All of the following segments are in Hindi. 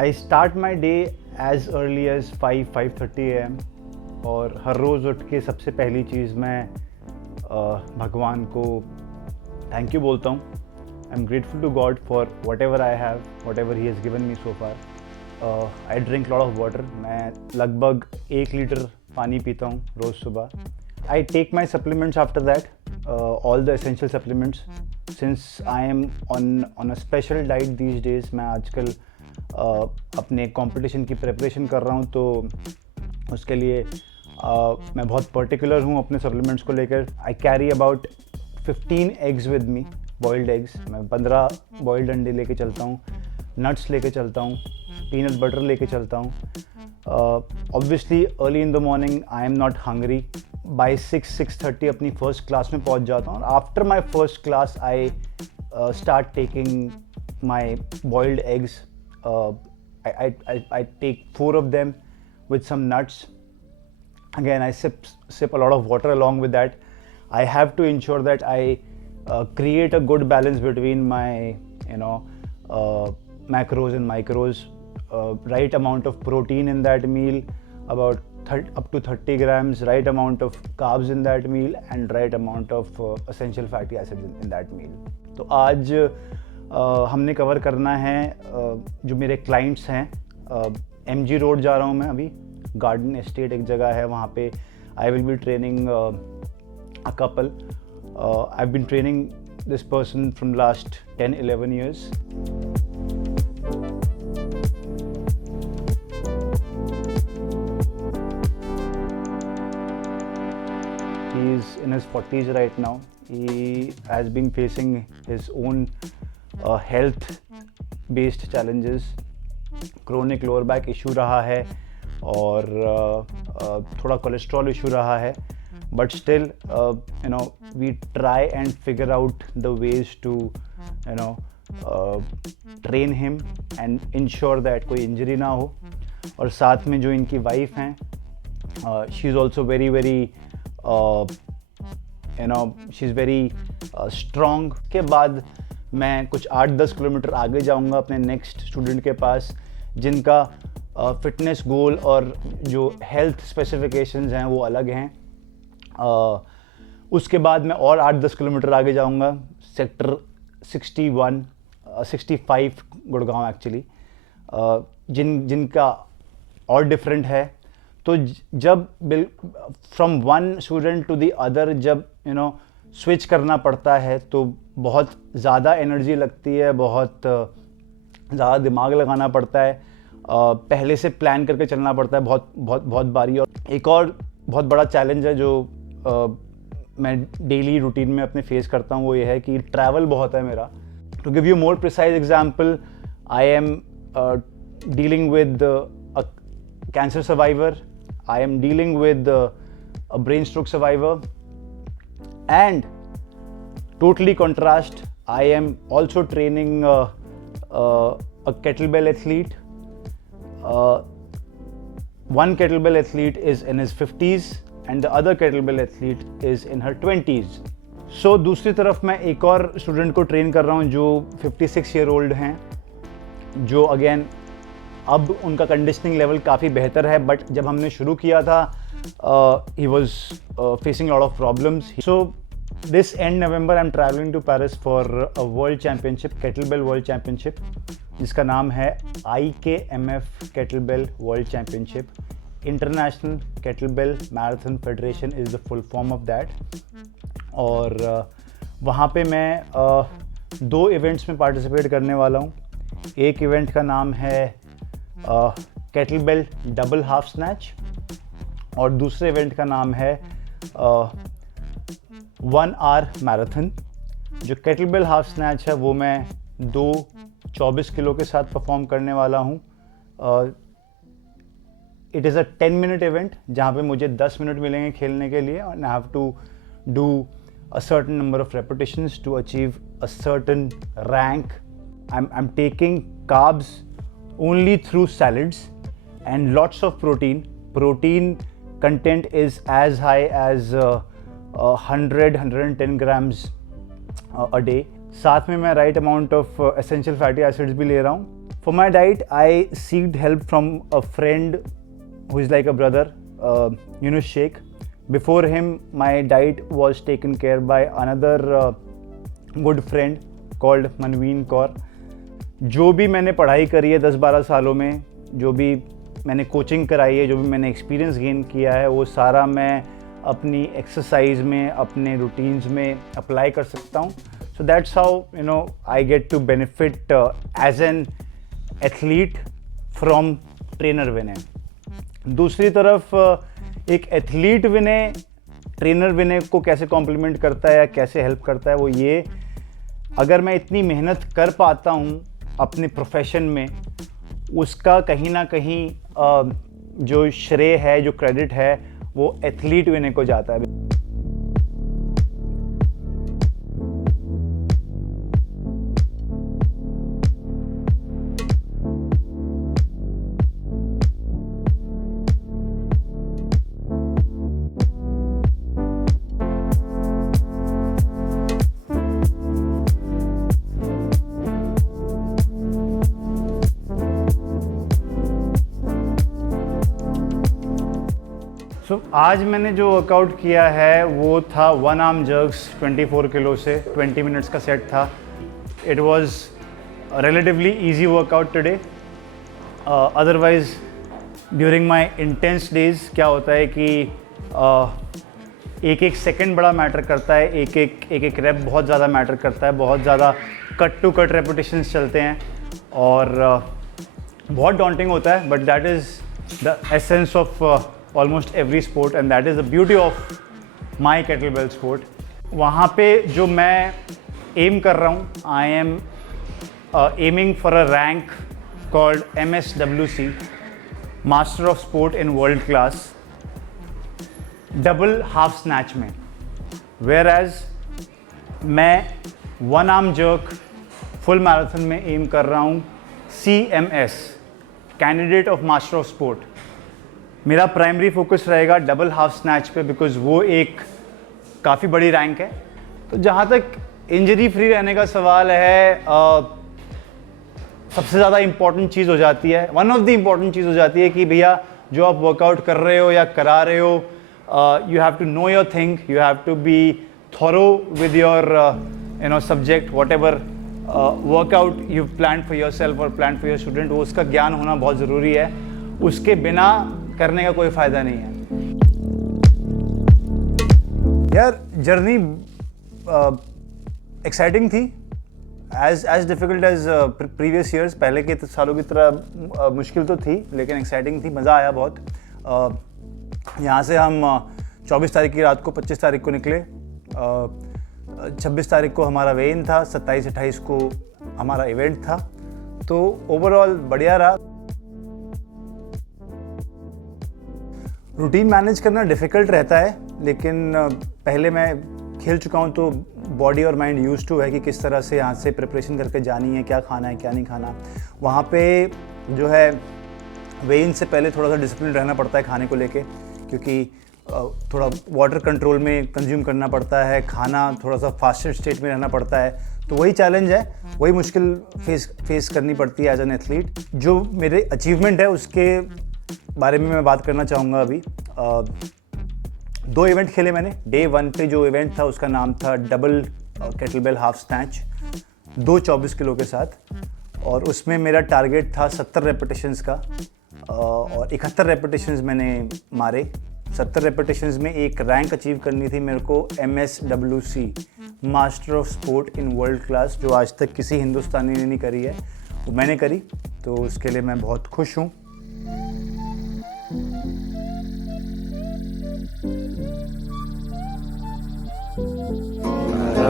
I start my day as early as 5:30 AM और हर रोज़ उठ के सबसे पहली चीज़ मैं भगवान को थैंक यू बोलता हूँ. I am grateful to God for whatever I have, whatever he has given me so far. I drink lot of water. मैं लगभग 1 लीटर पानी पीता हूँ रोज़ सुबह. I take my supplements after that, all the essential supplements. Since I am on a special diet these days, मैं आजकल अपने कंपटीशन की प्रिपरेशन कर रहा हूँ, तो उसके लिए मैं बहुत पर्टिकुलर हूँ अपने सप्लीमेंट्स को लेकर. I carry about 15 eggs with me, boiled eggs. मैं 15 बॉइल्ड अंडे लेके चलता हूँ, नट्स लेके चलता हूँ, पीनट बटर लेके चलता हूँ. Obviously early in the morning I am not hungry. By 6:30 अपनी फर्स्ट क्लास में पहुँच जाता हूँ. After my first class I start taking my boiled eggs. I take 4 of them with some nuts. Again, I sip a lot of water along with that. I have to ensure that I create a good balance between my macros and micros. Right amount of protein in that meal, about up to 30 grams, right amount of carbs in that meal, and right amount of essential fatty acids in that meal. तो आज हमने कवर करना है जो मेरे क्लाइंट्स हैं. MG रोड जा रहा हूँ मैं अभी. गार्डन एस्टेट एक जगह है, वहाँ पे I will be training a couple. I have been training this person from last 10-11 years. He is in his 40s right now. He has been facing his own health based challenges. Chronic lower back issue रहा है और थोड़ा कोलेस्ट्रॉल इशू रहा है. But still we try and figure out the ways to train him and ensure that कोई इंजरी ना हो. और साथ में जो इनकी वाइफ हैं, she is also very she is very strong. के बाद मैं कुछ 8-10 किलोमीटर आगे जाऊंगा अपने नेक्स्ट स्टूडेंट के पास, जिनका फिटनेस गोल और जो हेल्थ स्पेसिफिकेशंस हैं वो अलग हैं. उसके बाद मैं और 8-10 किलोमीटर आगे जाऊंगा, सेक्टर 65 गुड़गांव एक्चुअली, जिनका और डिफरेंट है. तो जब from one student to the other जब स्विच करना पड़ता है तो बहुत ज़्यादा एनर्जी लगती है, बहुत ज़्यादा दिमाग लगाना पड़ता है, पहले से प्लान करके चलना पड़ता है बहुत बारी. और एक और बहुत बड़ा चैलेंज है जो मैं डेली रूटीन में अपने फेस करता हूँ, वो ये है कि ट्रैवल बहुत है मेरा. To give you more precise example, I am dealing with a cancer survivor, I am dealing with a brain stroke survivor, and totally contrast, I am also training a kettlebell athlete. One kettlebell athlete is in his 50s and the other kettlebell athlete is in her 20s. So दूसरी तरफ मैं एक और स्टूडेंट को ट्रेन कर रहा हूँ जो 56 year old हैं, जो अगेन अब उनका कंडीशनिंग लेवल काफ़ी बेहतर है. बट जब हमने शुरू किया था he was facing a lot of problems. So this end November I'm traveling to Paris for a world championship, kettlebell world championship, जिसका नाम है IKMF kettlebell world championship. International Kettlebell Marathon Federation is the full form of that. और वहाँ पे मैं 2 इवेंट्स में पार्टिसिपेट करने वाला हूँ. एक इवेंट का नाम है kettlebell double half snatch और दूसरे इवेंट का नाम है 1 hour मैराथन. जो केटलबेल हाफ स्नैच है वो मैं 24 किलो के साथ परफॉर्म करने वाला हूँ। It is a 10-minute event जहाँ पे मुझे 10 मिनट मिलेंगे खेलने के लिए, and I have to do a certain number of repetitions to achieve a certain rank. I'm taking carbs only through salads and lots of protein. Protein content is as high as 100-110 grams a day. साथ में मैं right amount of essential fatty acids भी ले रहा हूँ. For my diet, I seeked help from a friend who is like a brother, Yunus Sheikh. Before him, my diet was taken care by another good friend called Manveen Kaur. जो भी मैंने पढ़ाई करी है 10-12 सालों में, जो भी मैंने कोचिंग कराई है, जो भी मैंने एक्सपीरियंस गेन किया है, वो सारा मैं अपनी एक्सरसाइज में, अपने रूटीन्स में अप्लाई कर सकता हूँ. So that's how I get to benefit as an athlete from trainer Vinay. दूसरी तरफ एक एथलीट विनय ट्रेनर विनय को कैसे कॉम्प्लीमेंट करता है या कैसे हेल्प करता है, वो ये, अगर मैं इतनी मेहनत कर पाता हूँ अपने प्रोफेशन में, उसका कहीं ना कहीं जो श्रेय है, जो क्रेडिट है, वो एथलीट विनय को जाता है. आज मैंने जो वर्कआउट किया है वो था 1 arm jerks 24 किलो से, 20 मिनट्स का सेट था. It was relatively easy workout today. Otherwise during my intense days क्या होता है कि एक एक सेकंड बड़ा मैटर करता है, एक एक रेप बहुत ज़्यादा मैटर करता है, बहुत ज़्यादा कट टू कट रेपिटेशंस चलते हैं और बहुत डॉन्टिंग होता है. But that is the essence of almost every sport, and that is the beauty of my kettlebell sport. वहाँ पे जो मैं aim कर रहा हूँ, I am aiming for a rank called MSWC, Master of Sport in World Class, double half snatch में. Whereas मैं 1 arm jerk full marathon में aim कर रहा हूँ CMS, Candidate of Master of Sport. मेरा प्राइमरी फोकस रहेगा डबल हाफ स्नैच पे, बिकॉज वो एक काफ़ी बड़ी रैंक है. तो जहाँ तक इंजरी फ्री रहने का सवाल है, सबसे ज़्यादा इम्पॉर्टेंट चीज़ हो जाती है, वन ऑफ द इम्पॉर्टेंट चीज़ हो जाती है कि भैया जो आप वर्कआउट कर रहे हो या करा रहे हो, you have to know your thing, you have to be thorough with your subject, whatever workout you plan for yourself और प्लान फॉर योर स्टूडेंट, वो उसका ज्ञान होना बहुत ज़रूरी है. उसके बिना करने का कोई फ़ायदा नहीं है. यार जर्नी एक्साइटिंग थी, as difficult as previous years. पहले के सालों की तरह मुश्किल तो थी, लेकिन एक्साइटिंग थी, मज़ा आया बहुत. यहाँ से हम 24 तारीख की रात को 25 तारीख को निकले. 26 तारीख को हमारा वे इन था, 27-28 को हमारा इवेंट था. तो ओवरऑल बढ़िया रहा. रूटीन मैनेज करना डिफ़िकल्ट रहता है, लेकिन पहले मैं खेल चुका हूँ तो बॉडी और माइंड यूज्ड टू है कि किस तरह से यहाँ से प्रिपरेशन करके जानी है, क्या खाना है क्या नहीं खाना. वहाँ पे जो है वे इन से पहले थोड़ा सा डिसिप्लिन रहना पड़ता है खाने को लेके, क्योंकि थोड़ा वाटर कंट्रोल में कंज्यूम करना पड़ता है, खाना थोड़ा सा फास्टेड स्टेट में रहना पड़ता है. तो वही चैलेंज है, वही मुश्किल फेस करनी पड़ती है एज एन एथलीट. जो मेरे अचीवमेंट है उसके बारे में मैं बात करना चाहूँगा अभी. 2 इवेंट खेले मैंने. डे 1 पे जो इवेंट था उसका नाम था double kettlebell half snatch, 24 kilo के साथ, और उसमें मेरा टारगेट था 70 रेपिटेशंस का, और 71 रेपिटेशंस मैंने मारे. 70 रेपिटेशंस में एक रैंक अचीव करनी थी मेरे को, MSWC, master of sport in world class, जो आज तक किसी हिंदुस्तानी ने नहीं करी है, वो मैंने करी. तो उसके लिए मैं बहुत खुश हूँ.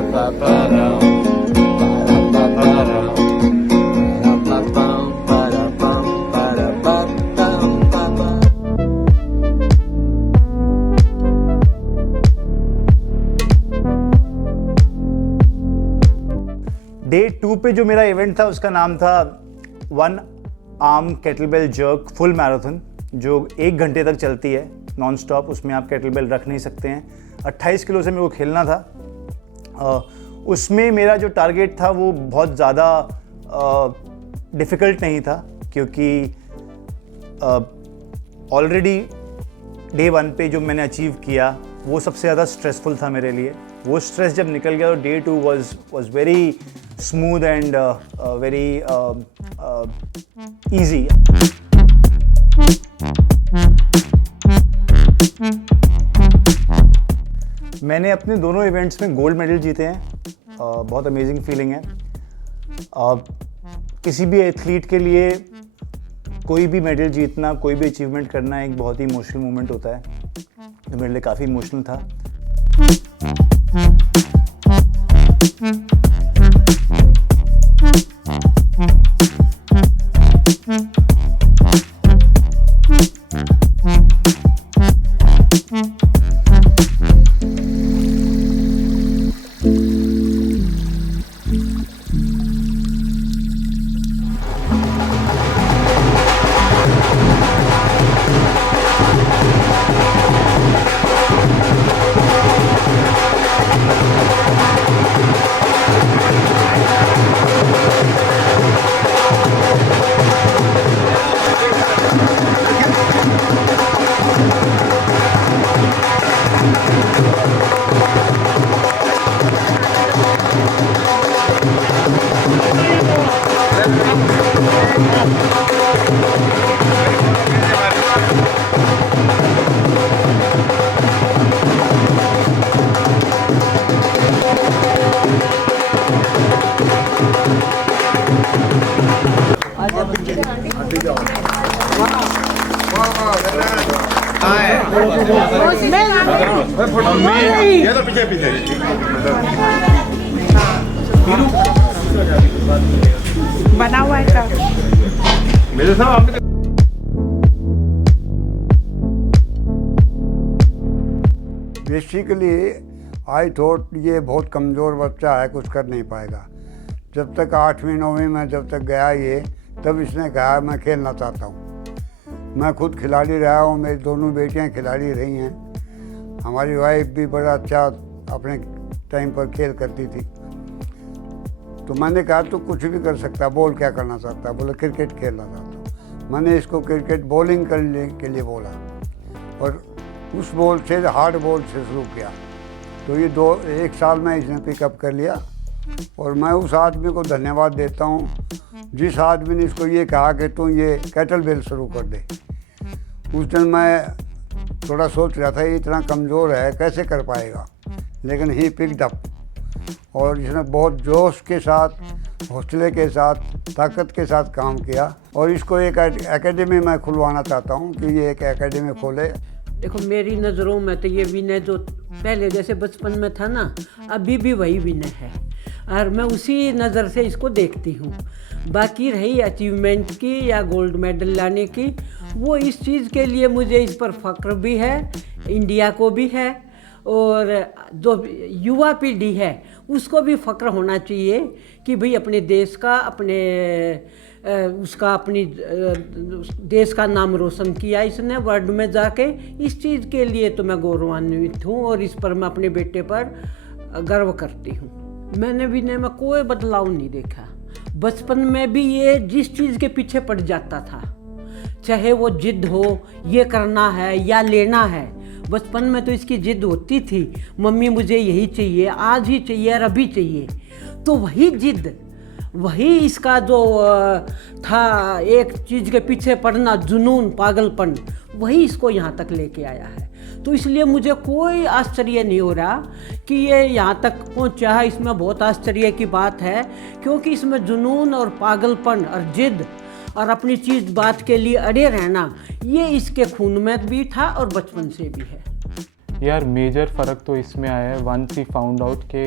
डे 2 पे जो मेरा इवेंट था उसका नाम था 1 arm kettlebell jerk full marathon, जो 1 घंटे तक चलती है नॉन स्टॉप। उसमें आप केटलबेल रख नहीं सकते हैं। 28 किलो से मेरे को खेलना था। उसमें मेरा जो टारगेट था वो बहुत ज़्यादा डिफ़िकल्ट नहीं था, क्योंकि ऑलरेडी डे 1 पे जो मैंने अचीव किया वो सबसे ज़्यादा स्ट्रेसफुल था मेरे लिए। वो स्ट्रेस जब निकल गया तो day 2 was very smooth and very easy. मैंने अपने दोनों इवेंट्स में गोल्ड मेडल जीते हैं। बहुत अमेजिंग फीलिंग है। किसी भी एथलीट के लिए कोई भी मेडल जीतना, कोई भी अचीवमेंट करना एक बहुत ही इमोशनल मोमेंट होता है, जो मेरे लिए काफ़ी इमोशनल था। ये तो पीछे पीछे बना हुआ है का मेरे साथ आपने बेसिकली आई थॉट ये बहुत कमज़ोर बच्चा है, कुछ कर नहीं पाएगा। जब तक 8वीं 9वीं में जब तक गया ये, तब इसने कहा मैं खेलना चाहता हूँ। मैं खुद खिलाड़ी रहा हूँ, मेरी दोनों बेटियाँ खिलाड़ी रही हैं। हमारी वाइफ भी बड़ा अच्छा अपने टाइम पर खेल करती थी। तो मैंने कहा तो कुछ भी कर सकता, बोल क्या करना चाहता? बोले क्रिकेट खेलना चाहता हूँ। मैंने इसको क्रिकेट बॉलिंग करने के लिए बोला और उस बॉल से हार्ड बॉल से शुरू किया। तो ये 1 साल में इसने पिकअप कर लिया। और मैं उस आदमी को धन्यवाद देता हूँ जिस आदमी ने इसको ये कहा कि तू ये केटलबेल शुरू कर दे। उस दिन मैं थोड़ा सोच रहा था ये इतना कमज़ोर है कैसे कर पाएगा, लेकिन ही पिक्ड अप और इसने बहुत जोश के साथ, हौसले के साथ, ताकत के साथ काम किया। और इसको एक एकेडमी मैं खुलवाना चाहता हूँ कि ये एक एकेडमी खोले। देखो मेरी नज़रों में तो ये विनय जो पहले जैसे बचपन में था ना, अभी भी वही विनय है और मैं उसी नज़र से इसको देखती हूँ। बाकी रही अचीवमेंट की या गोल्ड मेडल लाने की, वो इस चीज़ के लिए मुझे इस पर फ़ख्र भी है, इंडिया को भी है और जो युवा पीढ़ी है उसको भी फ़ख्र होना चाहिए कि भाई अपने देश का, अपनी देश का नाम रोशन किया इसने वर्ल्ड में जाके। इस चीज़ के लिए तो मैं गौरवान्वित हूँ और इस पर मैं अपने बेटे पर गर्व करती हूँ। मैंने विनय में कोई बदलाव नहीं देखा। बचपन में भी ये जिस चीज़ के पीछे पड़ जाता था, चाहे वो जिद हो ये करना है या लेना है, बचपन में तो इसकी जिद होती थी, मम्मी मुझे यही चाहिए, आज ही चाहिए और अभी चाहिए। तो वही जिद, वही इसका जो था एक चीज़ के पीछे पड़ना, जुनून, पागलपन, वही इसको यहाँ तक लेके आया है। तो इसलिए मुझे कोई आश्चर्य नहीं हो रहा कि ये यहाँ तक पहुँचा है। इसमें बहुत आश्चर्य की बात है क्योंकि इसमें जुनून और पागलपन और जिद और अपनी चीज़ बात के लिए अड़े रहना, ये इसके खून में भी था और बचपन से भी है। यार मेजर फ़र्क तो इसमें आया है वंस ही फाउंड आउट कि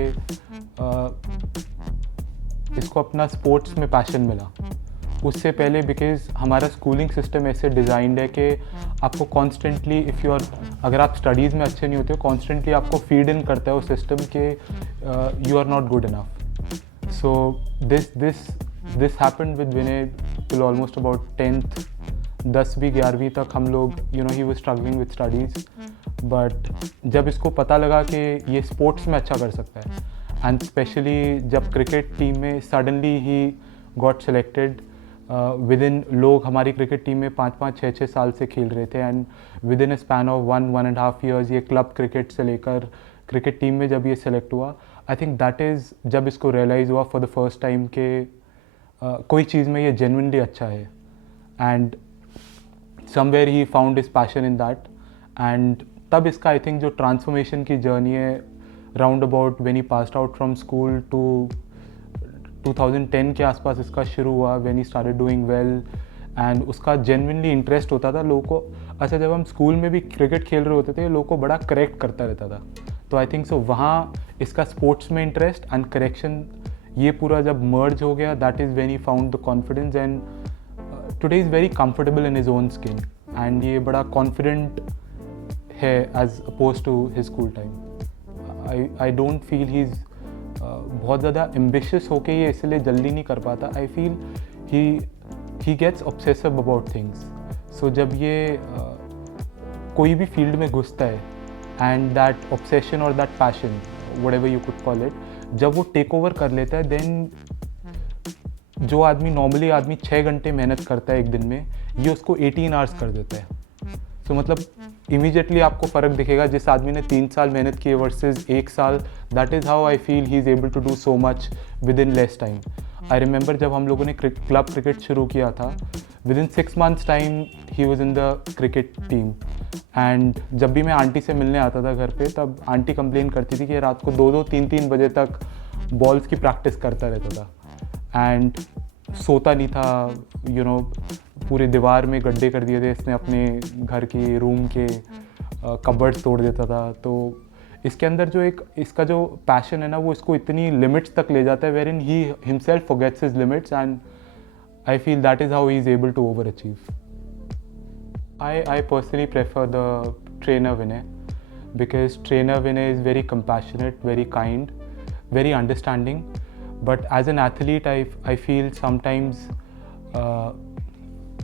इसको अपना स्पोर्ट्स में पैशन मिला। उससे पहले बिकॉज हमारा स्कूलिंग सिस्टम ऐसे डिज़ाइंड है कि आपको कॉन्स्टेंटली अगर आप स्टडीज़ में अच्छे नहीं होते हो कॉन्स्टेंटली आपको फीड इन करता है वो सिस्टम के you are not good enough. So this happened with Vinay till almost about 10th 10वीं 11वीं तक हम लोग ही was struggling with studies, but जब इसको पता लगा कि ये स्पोर्ट्स में अच्छा कर सकता है एंड स्पेशली जब क्रिकेट टीम में suddenly he got selected with in लोग हमारी क्रिकेट टीम में 5-5 6-6 साल से खेल रहे थे and with in A span of 1-1.5 years ये क्लब क्रिकेट से लेकर क्रिकेट टीम में जब ये सेलेक्ट हुआ, आई थिंक दैट इज़ जब इसको रियलाइज़ हुआ फॉर द फर्स्ट टाइम कि कोई चीज़ में ये जेन्युइनली अच्छा है and somewhere he found his passion in that. एंड तब इसका आई थिंक जो ट्रांसफॉर्मेशन की जर्नी है round about when he passed out from school to 2010 के आसपास इसका शुरू हुआ, when he started doing well and उसका जेन्युइनली इंटरेस्ट होता था लोगों को। अच्छा जब हम स्कूल में भी क्रिकेट खेल रहे होते थे लोगों को बड़ा करेक्ट करता रहता था, तो आई थिंक सो वहाँ इसका स्पोर्ट्स में इंटरेस्ट एंड करेक्शन ये पूरा जब मर्ज हो गया that is when he found the confidence and today is very comfortable in his own skin and ये बड़ा कॉन्फिडेंट है as oppose to his school time. I don't feel he is बहुत ज़्यादा एम्बिशियस होके ये इसलिए जल्दी नहीं कर पाता। I feel he gets obsessive about things. So जब ये कोई भी फील्ड में घुसता है एंड दैट ऑब्सेशन और that passion whatever you could call it, जब वो टेक ओवर कर लेता है देन जो आदमी नॉर्मली 6 घंटे मेहनत करता है एक दिन में ये उसको 18 आवर्स कर देता है। सो मतलब इमीडिएटली आपको फ़र्क दिखेगा जिस आदमी ने 3 साल मेहनत की वर्सेस 1 साल। That is how I feel he is able to do so much within less time. I remember जब हम लोगों ने क्लब क्रिकेट शुरू किया था within 6 months time he was in the cricket team and जब भी मैं आंटी से मिलने आता था घर पे तब आंटी कंप्लेन करती थी कि रात को 2-2 3-3 बजे तक बॉल्स की प्रैक्टिस करता रहता था एंड सोता नहीं था। पूरे दीवार में गड्ढे कर दिए थे इसने, अपने घर के रूम के कबर्ड्स तोड़ देता था। तो इसके अंदर जो इसका जो पैशन है ना वो इसको इतनी लिमिट्स तक ले जाता है wherein he himself forgets his limits and I feel that is how he is able to overachieve. I personally prefer the trainer Vinay because trainer Vinay is very compassionate, very kind, very understanding. But as an athlete, I feel sometimes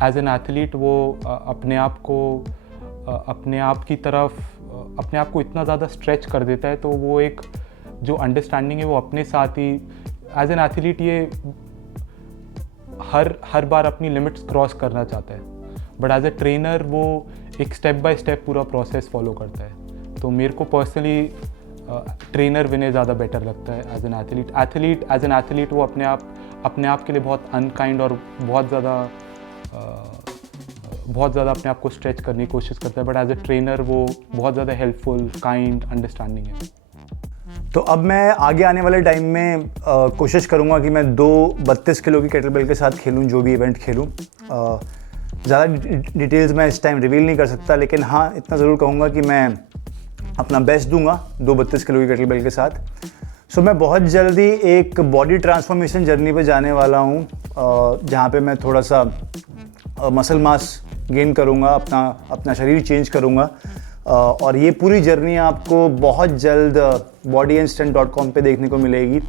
as an athlete वो अपने आप की तरफ अपने आप को इतना ज़्यादा स्ट्रेच कर देता है, तो वो एक जो अंडरस्टैंडिंग है वो अपने साथ ही एज एन एथलीट ये हर बार अपनी लिमिट्स क्रॉस करना चाहता है, बट एज ए ट्रेनर वो एक स्टेप बाय स्टेप पूरा प्रोसेस फॉलो करता है। तो मेरे को पर्सनली ट्रेनर विनय ज़्यादा बेटर लगता है as an athlete. As an athlete वो अपने आप के लिए बहुत अनकाइंड और बहुत ज़्यादा अपने आप को स्ट्रेच करने की कोशिश करता है, बट एज ए ट्रेनर वो बहुत ज़्यादा हेल्पफुल, काइंड, अंडरस्टैंडिंग है। तो अब मैं आगे आने वाले टाइम में कोशिश करूँगा कि मैं 2 32 किलो की केटलबेल के साथ खेलूँ, जो भी इवेंट खेलूँ। ज़्यादा डिटेल्स मैं इस टाइम रिवील नहीं कर सकता, लेकिन हाँ इतना ज़रूर कहूँगा कि मैं अपना बेस्ट दूंगा 2 32 किलो की केटलबेल के साथ। सो मैं बहुत जल्दी एक बॉडी ट्रांसफॉर्मेशन जर्नी पे जाने वाला हूँ, जहाँ पे मैं थोड़ा सा मसल मास गेन करूँगा, अपना शरीर चेंज करूँगा, और ये पूरी जर्नी आपको बहुत जल्द bodyandstrength.com पे देखने को मिलेगी।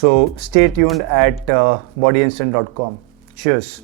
So stay tuned at bodyandstrength.com। Cheers.